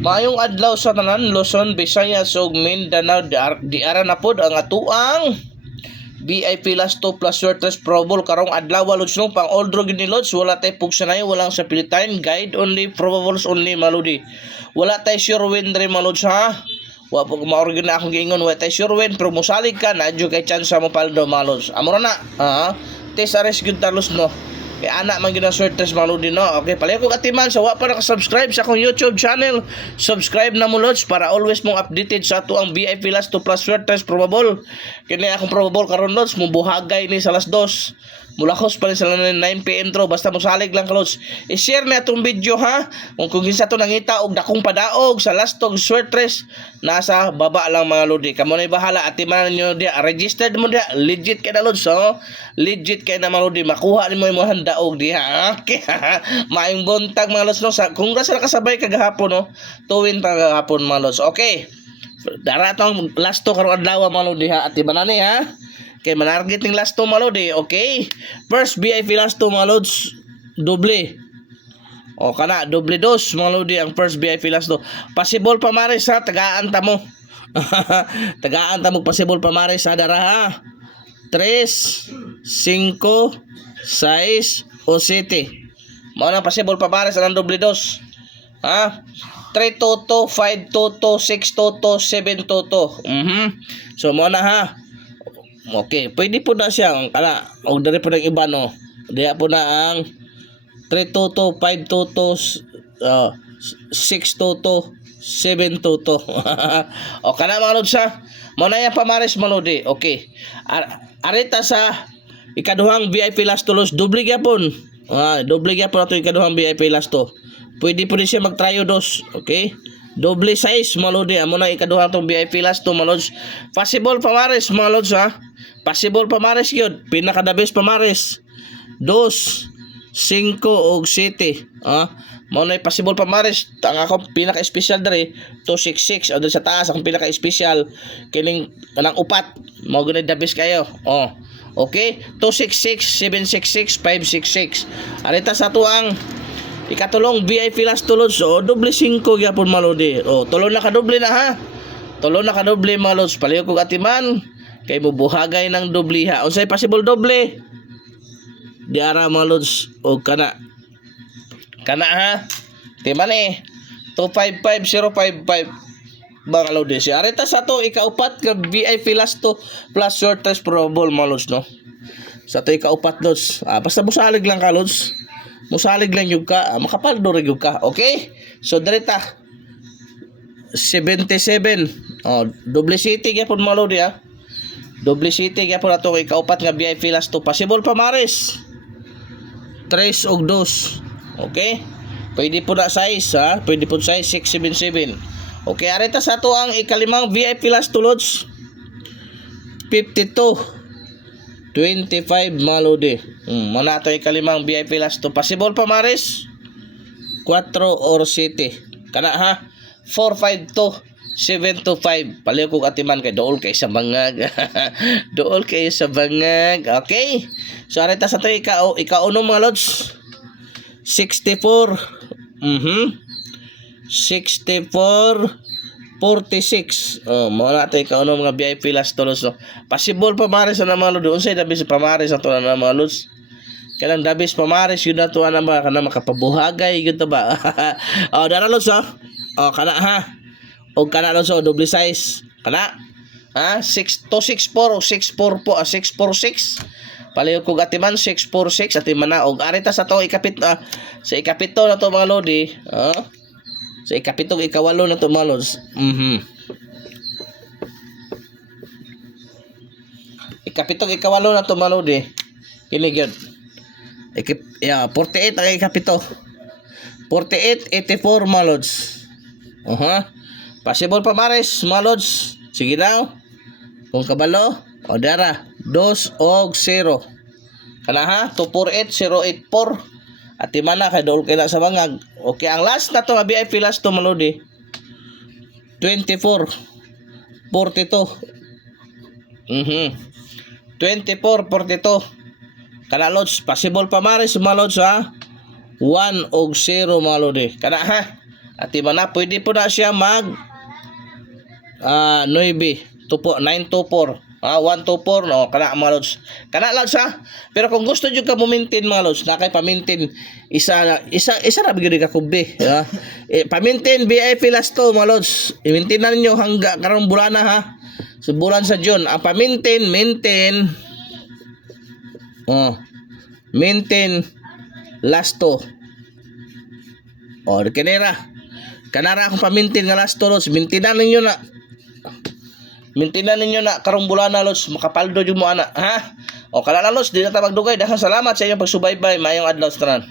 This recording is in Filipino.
Maayong adlaw sa tanan, Luzon, Visayas ug Mindanao. Di ara na pod ang atuang VIP Last 2 plus Shortest Probable karong adlaw lods no pang old drug ni lods. Wala tay pugsanay, walang sa pilitain, guide only, probables only maludi. Wala tay sure win dre malods ha. Wa po maorgan na akong giingon, wala tay sure win pero mosalig ka na adyo kay chance mo paldo malods. Amora na ha. Tes ares gyud talos no. Kaya anak man gina Shortest maludi no. Okay, pala ko katiman sa wa pa naka-subscribe sa akong YouTube channel. Subscribe na mo lods para always mong updated sa ato ang VIP Last 2 plus Shortest Probable. Kini akong probable karon lods, mubuhagay ni sa alas 2. Mulakos pa rin sa 9 PM tro. Basta mosalig lang ka lods. I-share na itong video ha. Kung kinsa to nangita og dakong padaog sa last tong Shortest, nasa baba lang mga lodi. Kamo na bahala at timanan niyo dia. Registered mo dia. Legit kay na lods so. Legit kay na mga lodi. Makuha ni mo imong handaog diha. Okay. Maayong buntag mga lods no. Kung sa nakasabay kagahapon no. Tuwin pa kagahapon mga lods. Okay. Dara tong last to karong adlaw mga lodi ha. At timanan ni ha. Okay, manarget ng last 2 malodi. Okay. First VIP last 2 malods, doble. O kana, doble dos malodi ang first VIP last 2. Possible pa mares ha, tagaan ta mo. Tagaan ta mo possible pa mares ha dara ha. 3, 5, 6 o 7. Mao na possible pa mares ang doble dos. Ha? 3 toto, 5 toto, 6 toto, 7 toto. So mao na ha. Okay, pwede po na siyang kana og diri po ng iba no. Diya po na ang 3 toto, 5 toto, 6 toto, 7 toto. O kana mga lods ha. Mo na ya pamares malodi. Okay. Arita sa ikaduhang VIP last tulos doble gyapon. Doble gyapon ato ikaduhang VIP last to. Pwede po din siya mag-tryo dos. Okay? Doble size malodi. Amo na ikaduhang tong VIP last to malods. Possible pamares malods ha. Possible pamares yun. Pinaka the best pamares. 2, 5 o 7. Mao na possible pamares. Ang akong pinaka-special dere 266. O doon sa taas akong pinaka-special kining kanang upat. Mao gud the best kayo. Okay? 266, 766, 566. Arita sa tuang ikatulong VIP last tulod. So doble 5 gyapon malodi. Tulo na ka doble na ha. Tulo na ka doble malods. Paliw ko atiman. Kay mubuhagay ng doble ha. Unsay possible doble? Diara mga lods o kana. Kana ha. Timan 255055 mga lods. Si arita sa to ikaupat ka VIP last to plus Shortest Probable mga lods no. Sa to ikaupat lods. Basta musalig lang ka lods. Musalig lang yung ka. Makapaldo rin yung ka. Okay? So direta 77. Doble city gyapon mga lods ha. Doble city kaya po na ito ikaupat nga VIP last 2. Possible pa maris 3 og 2. Okay? Pwede po na size ha. Pwede po size 677. Okay, arita sa ito ang ikalimang VIP last 2 lods 52 25 malodi. Mana ito ikalimang VIP last 2. Possible pa maris 4 or 7. Kana ha 452 725. Paliw ko atiman kay dool kay sa bangag. Dool kay sa bangag. Okay? So arita sa to ika-uno mga lods. 64. 64 46. Mao na to ika-uno mga VIP last tulos no. Possible pa mares na mga lods. Unsay dabis pa mares na to na mga lods. Kanang dabis pa mares yun na to ana ba kana makapabuhagay gyud to ba. Dara lods ha. Kana ha. O kana so double size kana 6264 o 64 po 646 paliw ko atiman 646 atiman na og arita sa to ikapit sa ikapito na to mga lodi sa ikapitong ikawalo na to mga lods ikapitong ikawalo na to mga lodi kini gyud 48 ang ikapito 48 84 mga lods possible pa mares mga lods. Sige daw. Kung kabalo o dara 2 og 0. Kana ha 248084. At imana kay dool kay na sa bangag. Okay, ang last na to nga VIP last to malodi 24 42. 24 42. Kana lods possible pa mares mga lods ha 1 og 0 mga lodi. Kana ha At iba na, pwede po na siya mag 9 tupo 924 124 no kana mga lods ha. Pero kung gusto nyo ka mo-maintain mga lods, na kay pa-maintain isa na bigyan ka kubbe pa-maintain BIP last to mga lods, i-maintain na ninyo hangga karong bulan na ha. So bulan sa June ang pa-maintain maintain last to kanara akong pa-maintain nga last to lods, Mintinan ninyo na karong bulan na lods, makapaldo yung mo ana ha. O kala na lods, di na ta magdugay. Daghang salamat sa inyong pagsubaybay. Mayong adlaw sa tanan.